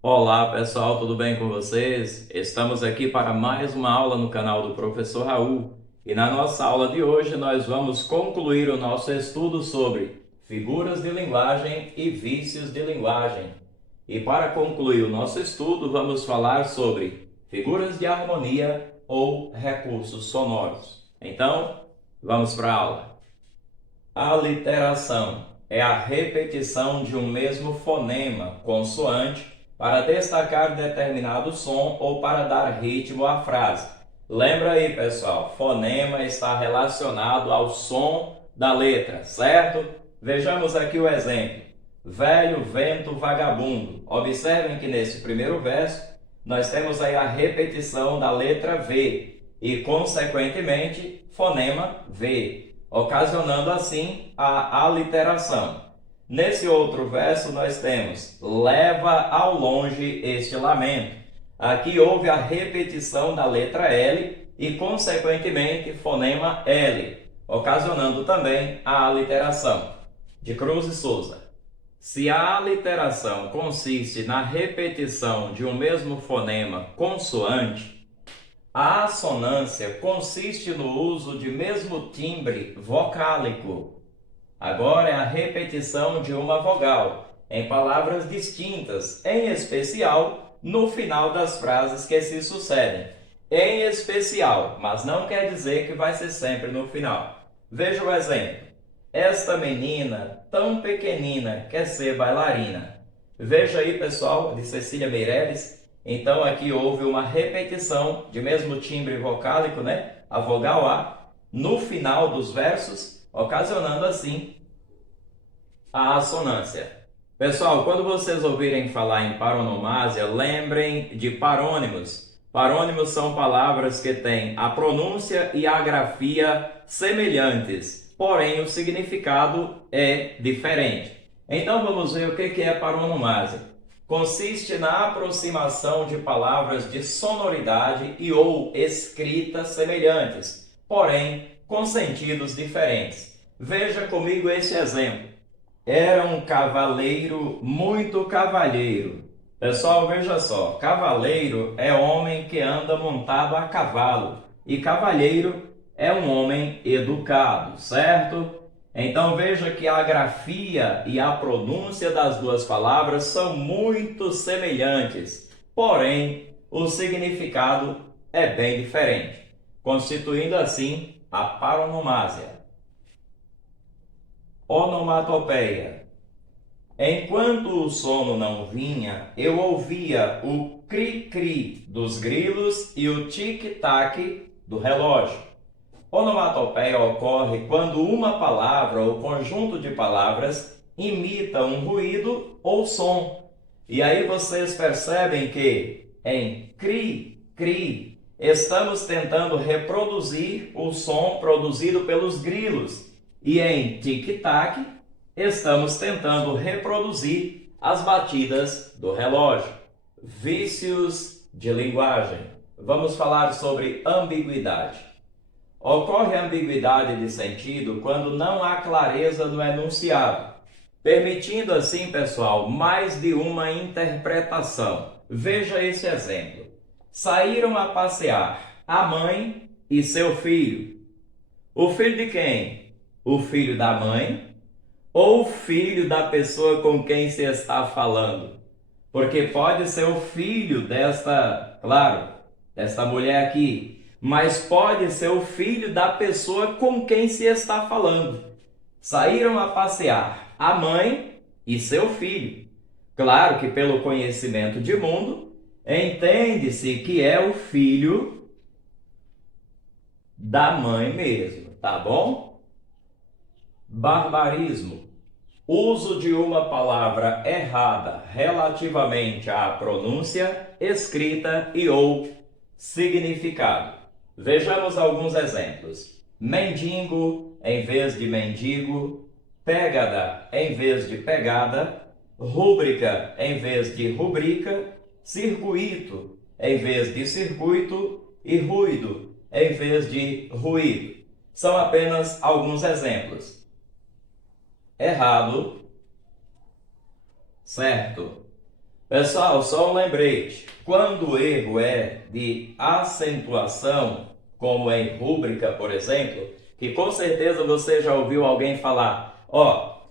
Olá pessoal, tudo bem com vocês? Estamos aqui para mais uma aula no canal do Professor Raul e na nossa aula de hoje nós vamos concluir o nosso estudo sobre figuras de linguagem e vícios de linguagem. E para concluir o nosso estudo, vamos falar sobre figuras de harmonia ou recursos sonoros. Então, vamos para a aula. A literação é a repetição de um mesmo fonema, consoante, para destacar determinado som ou para dar ritmo à frase. Lembra aí, pessoal, fonema está relacionado ao som da letra, certo? Vejamos aqui o exemplo. Velho vento vagabundo. Observem que nesse primeiro verso nós temos aí a repetição da letra V e, consequentemente, fonema V, ocasionando assim a aliteração. Nesse outro verso nós temos leva ao longe este lamento. Aqui houve a repetição da letra L e, consequentemente, fonema L, ocasionando também a aliteração. De Cruz e Souza. Se a aliteração consiste na repetição de um mesmo fonema consoante, a assonância consiste no uso de mesmo timbre vocálico. Agora é a repetição de uma vogal em palavras distintas, em especial no final das frases que se sucedem. Em especial, mas não quer dizer que vai ser sempre no final. Veja o exemplo. Esta menina tão pequenina quer ser bailarina. Veja aí, pessoal, de Cecília Meirelles. Então aqui houve uma repetição de mesmo timbre vocálico, né? A vogal A, no final dos versos, ocasionando assim a assonância. Pessoal, quando vocês ouvirem falar em paronomásia, lembrem de parônimos. Parônimos são palavras que têm a pronúncia e a grafia semelhantes, porém o significado é diferente. Então vamos ver o que é paronomásia. Consiste na aproximação de palavras de sonoridade e ou escrita semelhantes, porém com sentidos diferentes. Veja comigo esse exemplo. Era um cavaleiro muito cavalheiro. Pessoal, veja só, cavaleiro é homem que anda montado a cavalo e cavalheiro é um homem educado, certo? Então veja que a grafia e a pronúncia das duas palavras são muito semelhantes, porém o significado é bem diferente, constituindo assim a paronomásia. Onomatopeia. Enquanto o sono não vinha, eu ouvia o cri-cri dos grilos e o tic-tac do relógio. Onomatopeia ocorre quando uma palavra ou conjunto de palavras imita um ruído ou som. E aí vocês percebem que em cri-cri estamos tentando reproduzir o som produzido pelos grilos. E em tic-tac, estamos tentando reproduzir as batidas do relógio. Vícios de linguagem. Vamos falar sobre ambiguidade. Ocorre ambiguidade de sentido quando não há clareza no enunciado, permitindo assim, pessoal, mais de uma interpretação. Veja esse exemplo. Saíram a passear a mãe e seu filho. O filho de quem? O filho da mãe ou o filho da pessoa com quem se está falando? Porque pode ser o filho desta mulher aqui, mas pode ser o filho da pessoa com quem se está falando. Saíram a passear a mãe e seu filho. Claro que pelo conhecimento de mundo, entende-se que é o filho da mãe mesmo, tá bom? Barbarismo. Uso de uma palavra errada relativamente à pronúncia, escrita e ou significado. Vejamos alguns exemplos. Mendigo em vez de mendigo, pégada em vez de pegada, rúbrica em vez de rubrica, circuito em vez de circuito e ruído em vez de ruído. São apenas alguns exemplos. Errado, certo. Pessoal, só um lembrete. Quando o erro é de acentuação, como em rúbrica, por exemplo, que com certeza você já ouviu alguém falar,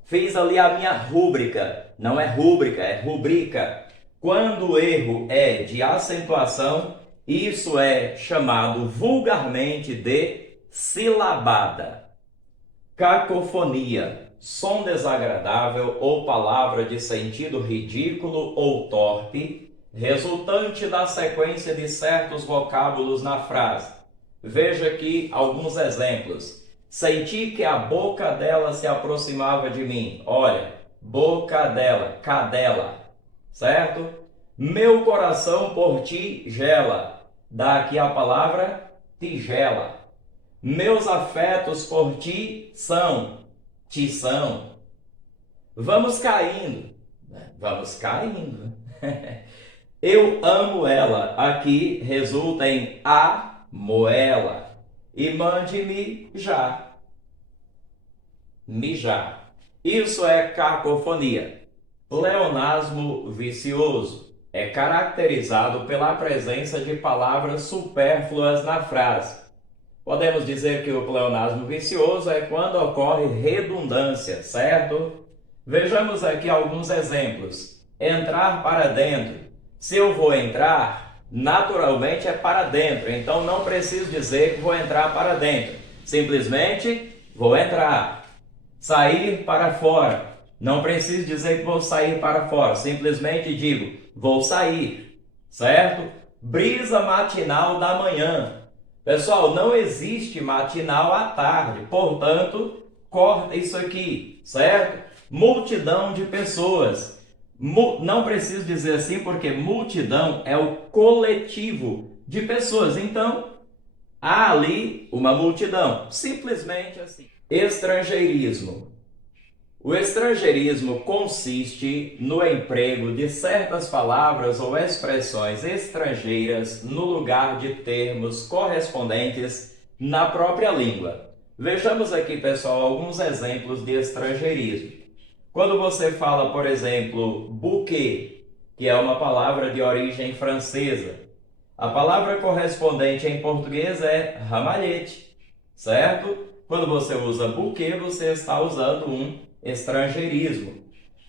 fiz ali a minha rúbrica. Não é rúbrica, é rubrica. Quando o erro é de acentuação, isso é chamado vulgarmente de silabada. Cacofonia, som desagradável ou palavra de sentido ridículo ou torpe, resultante da sequência de certos vocábulos na frase. Veja aqui alguns exemplos. Senti que a boca dela se aproximava de mim. Olha, boca dela, cadela, certo? Meu coração por ti gela. Dá aqui a palavra tigela. Meus afetos por ti são, tição. Vamos caindo, vamos caindo. Eu amo ela, aqui resulta em a moela. E mande-me já, mijar. Isso é cacofonia. Pleonasmo vicioso é caracterizado pela presença de palavras supérfluas na frase. Podemos dizer que o pleonasmo vicioso é quando ocorre redundância, certo? Vejamos aqui alguns exemplos. Entrar para dentro. Se eu vou entrar, naturalmente é para dentro, então não preciso dizer que vou entrar para dentro. Simplesmente vou entrar. Sair para fora. Não preciso dizer que vou sair para fora, simplesmente digo vou sair, certo? Brisa matinal da manhã. Pessoal, não existe matinal à tarde, portanto, corta isso aqui, certo? Multidão de pessoas. Não preciso dizer assim porque multidão é o coletivo de pessoas. Então, há ali uma multidão, simplesmente assim. Estrangeirismo. O estrangeirismo consiste no emprego de certas palavras ou expressões estrangeiras no lugar de termos correspondentes na própria língua. Vejamos aqui, pessoal, alguns exemplos de estrangeirismo. Quando você fala, por exemplo, bouquet, que é uma palavra de origem francesa, a palavra correspondente em português é ramalhete, certo? Quando você usa bouquet, você está usando um estrangeirismo.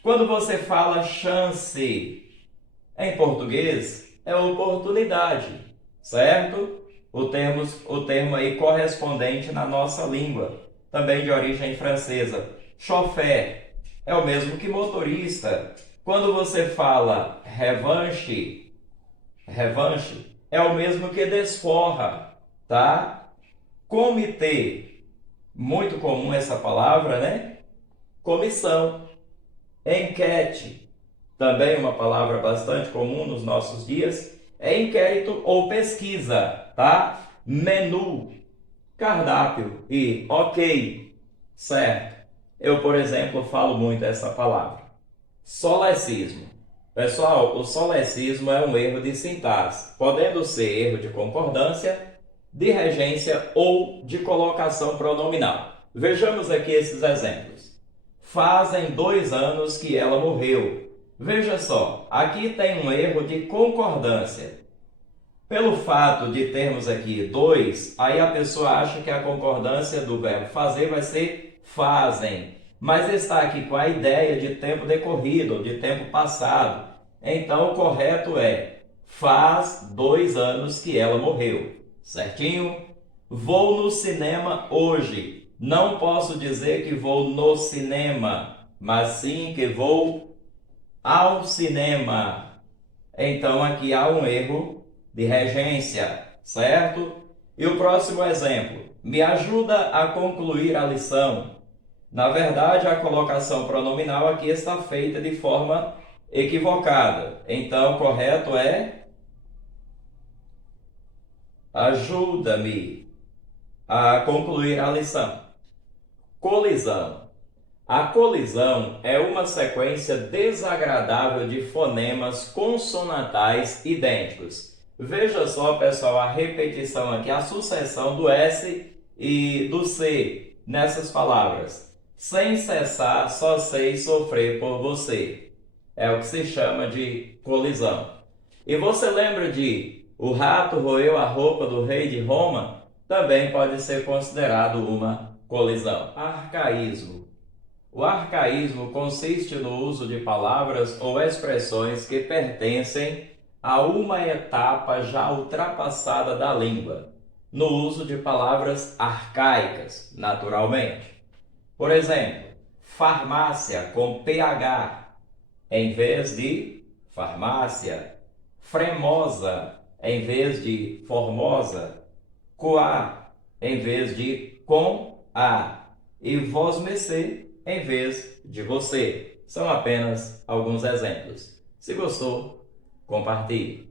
Quando você fala chance, em português é oportunidade, certo? O termo aí correspondente na nossa língua, também de origem francesa. Chauffeur é o mesmo que motorista. Quando você fala revanche é o mesmo que desforra, tá? Comitê, muito comum essa palavra, né? Comissão. Enquete, também uma palavra bastante comum nos nossos dias, é inquérito ou pesquisa, tá? Menu, cardápio e ok, certo. Eu, por exemplo, falo muito essa palavra. Solecismo. Pessoal, o solecismo é um erro de sintaxe, podendo ser erro de concordância, de regência ou de colocação pronominal. Vejamos aqui esses exemplos. Fazem 2 anos que ela morreu. Veja só, aqui tem um erro de concordância. Pelo fato de termos aqui 2, aí a pessoa acha que a concordância do verbo fazer vai ser fazem, mas está aqui com a ideia de tempo decorrido, ou de tempo passado. Então, o correto é faz 2 anos que ela morreu, certinho? Vou no cinema hoje. Não posso dizer que vou no cinema, mas sim que vou ao cinema. Então, aqui há um erro de regência, certo? E o próximo exemplo. Me ajuda a concluir a lição. Na verdade, a colocação pronominal aqui está feita de forma equivocada. Então, o correto é ajuda-me a concluir a lição. Colisão. A colisão é uma sequência desagradável de fonemas consonantais idênticos. Veja só, pessoal, a repetição aqui, a sucessão do S e do C nessas palavras. Sem cessar, só sei sofrer por você. é o que se chama de colisão. E você lembra de o rato roeu a roupa do rei de Roma? Também pode ser considerado uma colisão. Arcaísmo. O arcaísmo consiste no uso de palavras ou expressões que pertencem a uma etapa já ultrapassada da língua, no uso de palavras arcaicas, naturalmente. Por exemplo, farmácia com PH, em vez de farmácia. Fremosa, em vez de formosa. Coar, em vez de com a. E vosmecê, em vez de você. São apenas alguns exemplos. Se gostou, compartilhe.